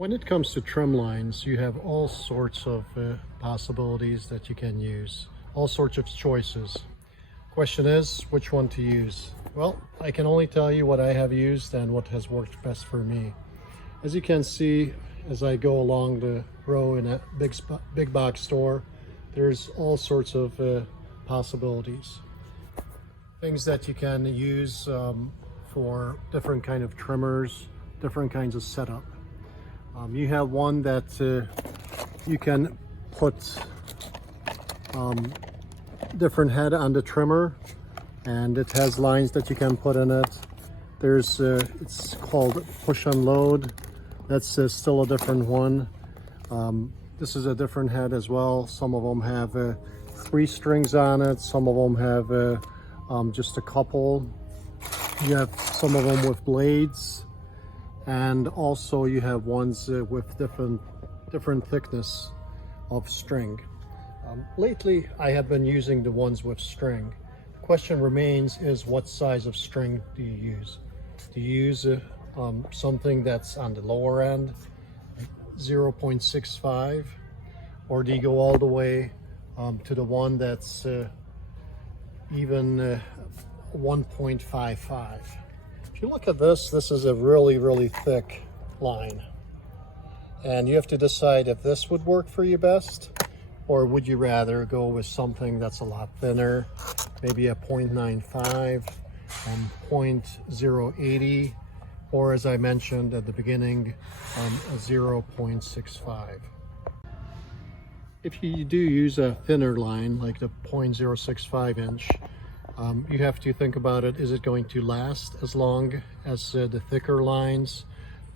When it comes to trim lines, you have all sorts of possibilities that you can use, all sorts of choices. Question is, which one to use? Well, I can only tell you what I have used and what has worked best for me. As you can see, as I go along the row in a big box store, there's all sorts of possibilities. Things that you can use for different kind of trimmers, different kinds of setup. You have one that you can put different head on the trimmer, and it has lines that you can put in it. There's it's called push unload. That's still a different one. This is a different head as well. Some of them have 3 strings on it. Some of them have just a couple. You have some of them with blades, and also you have ones with different thickness of string. Lately, I have been using the ones with string. The question remains is, what size of string do you use? Do you use something that's on the lower end, 0.65, or do you go all the way to the one that's even 1.55? If you look at this, this is a really thick line, and you have to decide if this would work for you best, or would you rather go with something that's a lot thinner, maybe a 0.95 and 0.080, or as I mentioned at the beginning, a 0.65. If you do use a thinner line like the 0.065 inch, you have to think about it. Is it going to last as long as the thicker lines?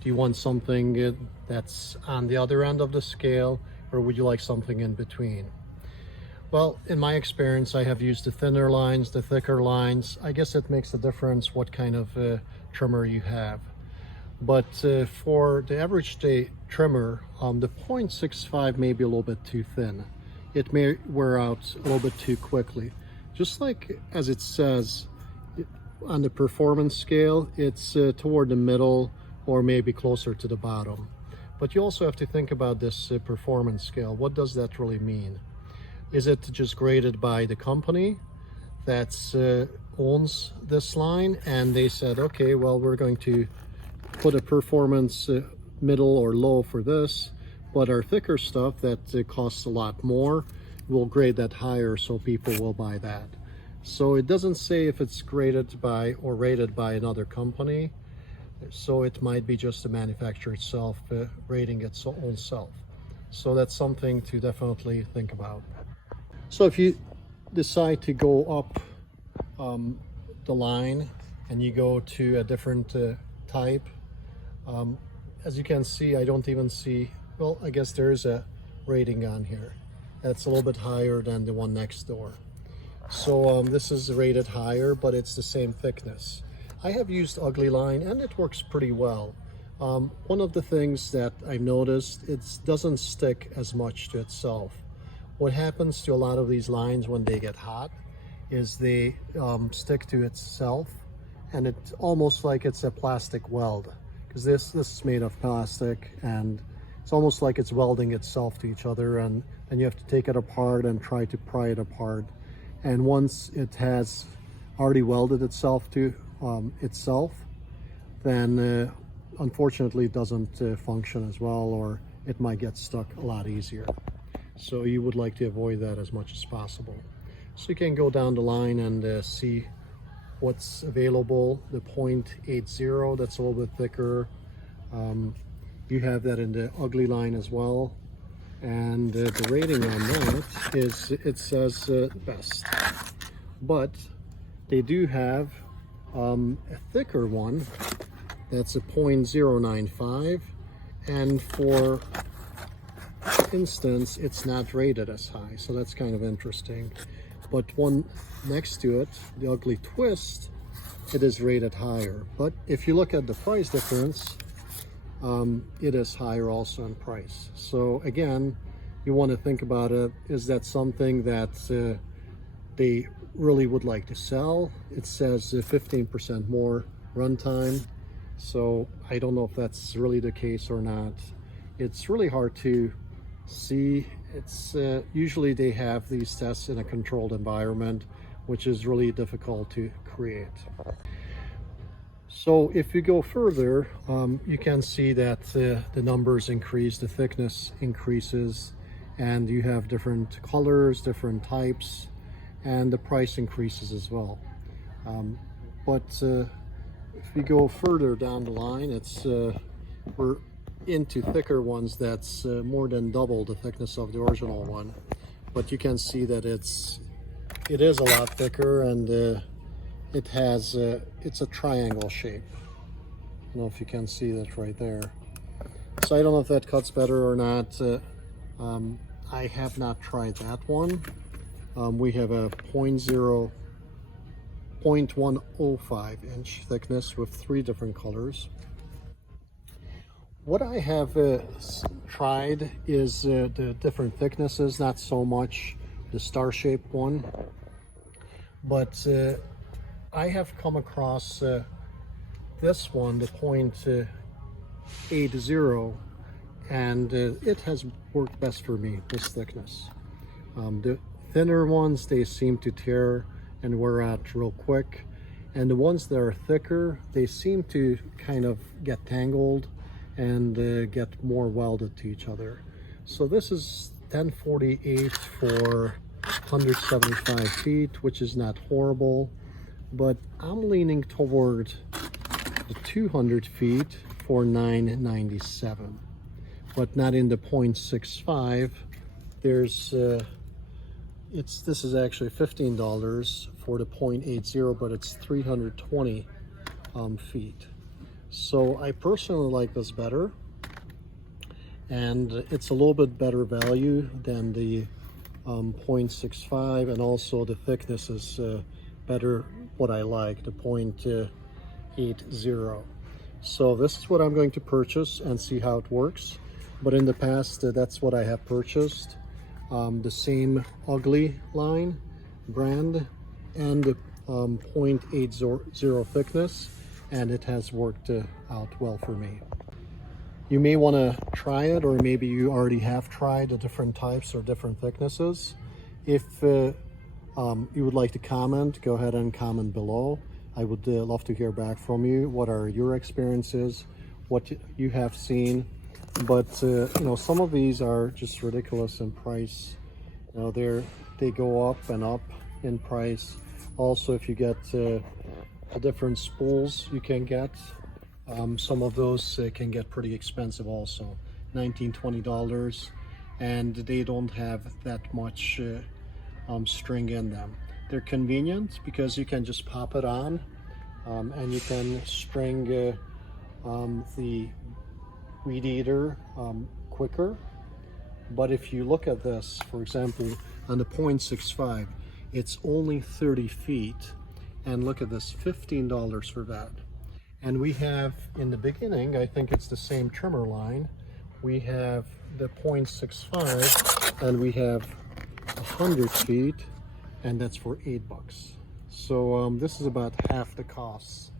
Do you want something that's on the other end of the scale, or would you like something in between? Well, in my experience, I have used the thinner lines, the thicker lines. I guess it makes a difference what kind of trimmer you have. But for the average day trimmer, the 0.65 may be a little bit too thin. It may wear out a little bit too quickly. Just like as it says on the performance scale, it's toward the middle or maybe closer to the bottom. But you also have to think about this performance scale. What does that really mean? Is it just graded by the company that owns this line, and they said, okay, well, we're going to put a performance middle or low for this, but our thicker stuff that costs a lot more, we'll grade that higher so people will buy that. So it doesn't say if it's graded by or rated by another company, so it might be just the manufacturer itself rating its own self. So that's something to definitely think about. So if you decide to go up the line and you go to a different type, as you can see, I don't even see, well, I guess there is a rating on here. That's a little bit higher than the one next door. So this is rated higher, but it's the same thickness. I have used Ugly Line and it works pretty well. One of the things that I've noticed, it doesn't stick as much to itself. What happens to a lot of these lines when they get hot is they stick to itself, and it's almost like it's a plastic weld, because this is made of plastic, and it's almost like it's welding itself to each other, and then you have to take it apart and try to pry it apart. And once it has already welded itself to itself, then unfortunately it doesn't function as well, or it might get stuck a lot easier. So you would like to avoid that as much as possible. So you can go down the line and see what's available. The 0.80, that's a little bit thicker. You have that in the Ugly Line as well. And the rating on that is, it says best. But they do have a thicker one that's a 0.095, and for instance, it's not rated as high, so that's kind of interesting. But one next to it, the Ugly Twist, it is rated higher. But if you look at the price difference, it is higher also in price. So again, you want to think about it, is that something that they really would like to sell? It says 15% more runtime, so I don't know if that's really the case or not. it's really hard to see. It's usually they have these tests in a controlled environment, which is really difficult to create. So if you go further, you can see that the numbers increase, the thickness increases, and you have different colors, different types, and the price increases as well. But if you go further down the line, we're into thicker ones that's more than double the thickness of the original one. But you can see that it is a lot thicker, and it's a triangle shape. I don't know if you can see that right there. So I don't know if that cuts better or not. I have not tried that one. We have a 0.105 inch thickness with 3 different colors. What I have tried is the different thicknesses, not so much the star-shaped one, but I have come across this one, the 0.80, and it has worked best for me, this thickness. The thinner ones, they seem to tear and wear out real quick, and the ones that are thicker, they seem to kind of get tangled and get more welded to each other. So this is 1048 for 175 feet, which is not horrible, but I'm leaning toward the 200 feet for 997, but not in the 0.65. There's this is actually $15 for the 0.80, but it's 320 feet. So I personally like this better, and it's a little bit better value than the 0.65, and also the thickness is better, what I like, the 0.80. So this is what I'm going to purchase and see how it works. But in the past, that's what I have purchased. The same ugly line brand and the 0.80 thickness, and it has worked out well for me. You may want to try it, or maybe you already have tried the different types or different thicknesses. If you would like to comment, go ahead and comment below. I would love to hear back from you. What are your experiences? What you have seen? But you know, some of these are just ridiculous in price. You know, they go up and up in price. Also, if you get the different spools you can get, some of those can get pretty expensive also, $19–20, and they don't have that much string in them. They're convenient because you can just pop it on, and you can string the weed eater quicker. But if you look at this, for example, on the 0.65, it's only 30 feet, and look at this, $15 for that. And we have, in the beginning, I think it's the same trimmer line, we have the 0.65, and we have 100 feet, and that's for $8. So this is about half the cost,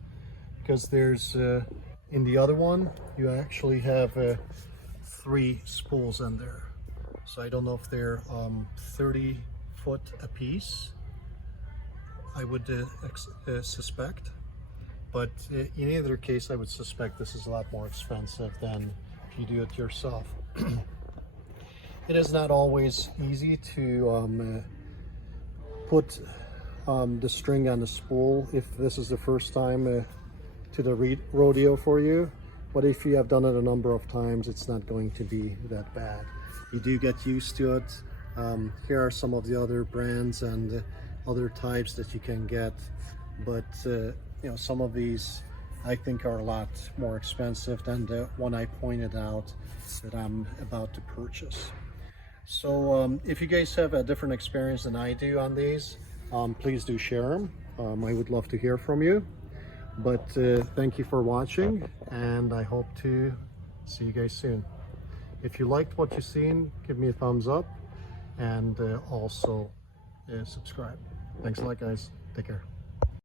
because there's in the other one you actually have 3 spools in there. So I don't know if they're 30 foot a piece, I would suspect, but in either case I would suspect this is a lot more expensive than if you do it yourself. It is not always easy to put the string on the spool if this is the first time to the rodeo for you, but if you have done it a number of times, it's not going to be that bad. You do get used to it. Here are some of the other brands and other types that you can get, but you know, some of these I think are a lot more expensive than the one I pointed out that I'm about to purchase. So if you guys have a different experience than I do on these, please do share them. I would love to hear from you. But thank you for watching, and I hope to see you guys soon. If you liked what you've seen, give me a thumbs up, and also subscribe. Thanks a lot, guys. Take care.